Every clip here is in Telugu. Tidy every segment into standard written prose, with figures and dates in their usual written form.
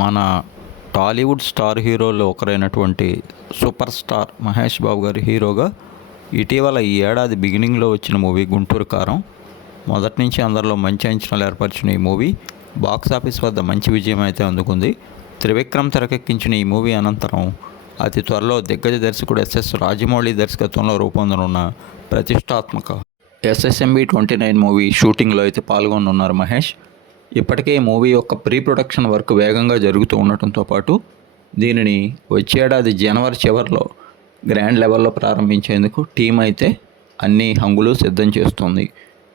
మన టాలీవుడ్ స్టార్ హీరోల్లో ఒకరైనటువంటి సూపర్ స్టార్ మహేష్ బాబు గారి హీరోగా ఇటీవల ఈ ఏడాది బిగినింగ్లో వచ్చిన మూవీ గుంటూరు కారం. మొదటి నుంచి అందరిలో మంచి అంచనాలు ఏర్పరిచిన ఈ మూవీ బాక్సాఫీస్ వద్ద మంచి విజయం అయితే అందుకుంది. త్రివిక్రమ్ తెరకెక్కించిన ఈ మూవీ అనంతరం అతి త్వరలో దిగ్గజ దర్శకుడు ఎస్ఎస్ రాజమౌళి దర్శకత్వంలో రూపొందనున్న ప్రతిష్టాత్మక ఎస్ఎస్ఎంబి 29 మూవీ షూటింగ్లో అయితే పాల్గొనున్నారు మహేష్. ఇప్పటికే ఈ మూవీ యొక్క ప్రీ ప్రొడక్షన్ వర్క్ వేగంగా జరుగుతూ ఉండటంతో పాటు దీనిని వచ్చే ఏడాది జనవరి చివరిలో గ్రాండ్ లెవెల్లో ప్రారంభించేందుకు టీం అయితే అన్ని హంగులు సిద్ధం చేస్తుంది.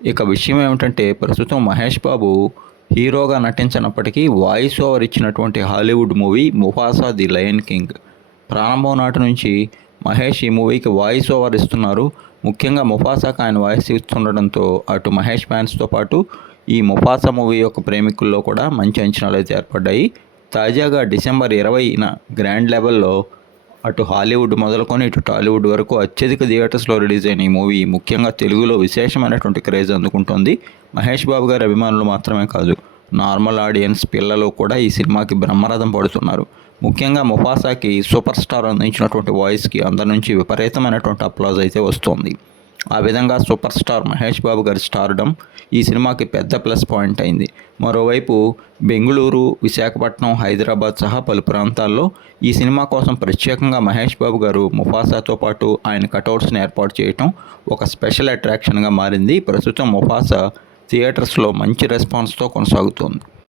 ఇక విషయం ఏమిటంటే, ప్రస్తుతం మహేష్ బాబు హీరోగా నటించినప్పటికీ వాయిస్ ఓవర్ ఇచ్చినటువంటి Hollywood movie Mufasa the lion king ప్రారంభం నాటి నుంచి మహేష్ ఈ మూవీకి వాయిస్ ఓవర్ ఇస్తున్నారు. ముఖ్యంగా ముఫాసాకు ఆయన వాయిస్ ఇస్తుండడంతో అటు మహేష్ ఫ్యాన్స్తో పాటు ఈ ముఫాసా మూవీ యొక్క ప్రేమికుల్లో కూడా మంచి అంచనాలు అయితే ఏర్పడ్డాయి. తాజాగా డిసెంబర్ 20న గ్రాండ్ లెవెల్లో అటు హాలీవుడ్ మొదలుకొని ఇటు టాలీవుడ్ వరకు అత్యధిక థియేటర్స్లో రిలీజ్ అయిన ఈ మూవీ ముఖ్యంగా తెలుగులో విశేషమైనటువంటి క్రేజ్ అందుకుంటోంది. మహేష్ బాబు గారి అభిమానులు మాత్రమే కాదు, నార్మల్ ఆడియన్స్ పిల్లలు కూడా ఈ సినిమాకి బ్రహ్మరథం పడుతున్నారు. ముఖ్యంగా ముఫాసాకి సూపర్ స్టార్ అందించినటువంటి వాయిస్కి అందరి నుంచి విపరీతమైనటువంటి అప్లాజ్ అయితే వస్తుంది. ఆ విధంగా సూపర్ స్టార్ మహేష్ బాబు గారి స్టార్డమ్ ఈ సినిమాకి పెద్ద ప్లస్ పాయింట్ అయింది. మరోవైపు బెంగళూరు, విశాఖపట్నం, హైదరాబాద్ సహా పలు ప్రాంతాల్లో ఈ సినిమా కోసం ప్రత్యేకంగా మహేష్ బాబు గారు ముఫాసాతో పాటు ఆయన కటౌట్స్ని ఏర్పాటు చేయటం ఒక స్పెషల్ అట్రాక్షన్గా మారింది. ప్రస్తుతం ముఫాసా థియేటర్స్లో మంచి రెస్పాన్స్తో కొనసాగుతోంది.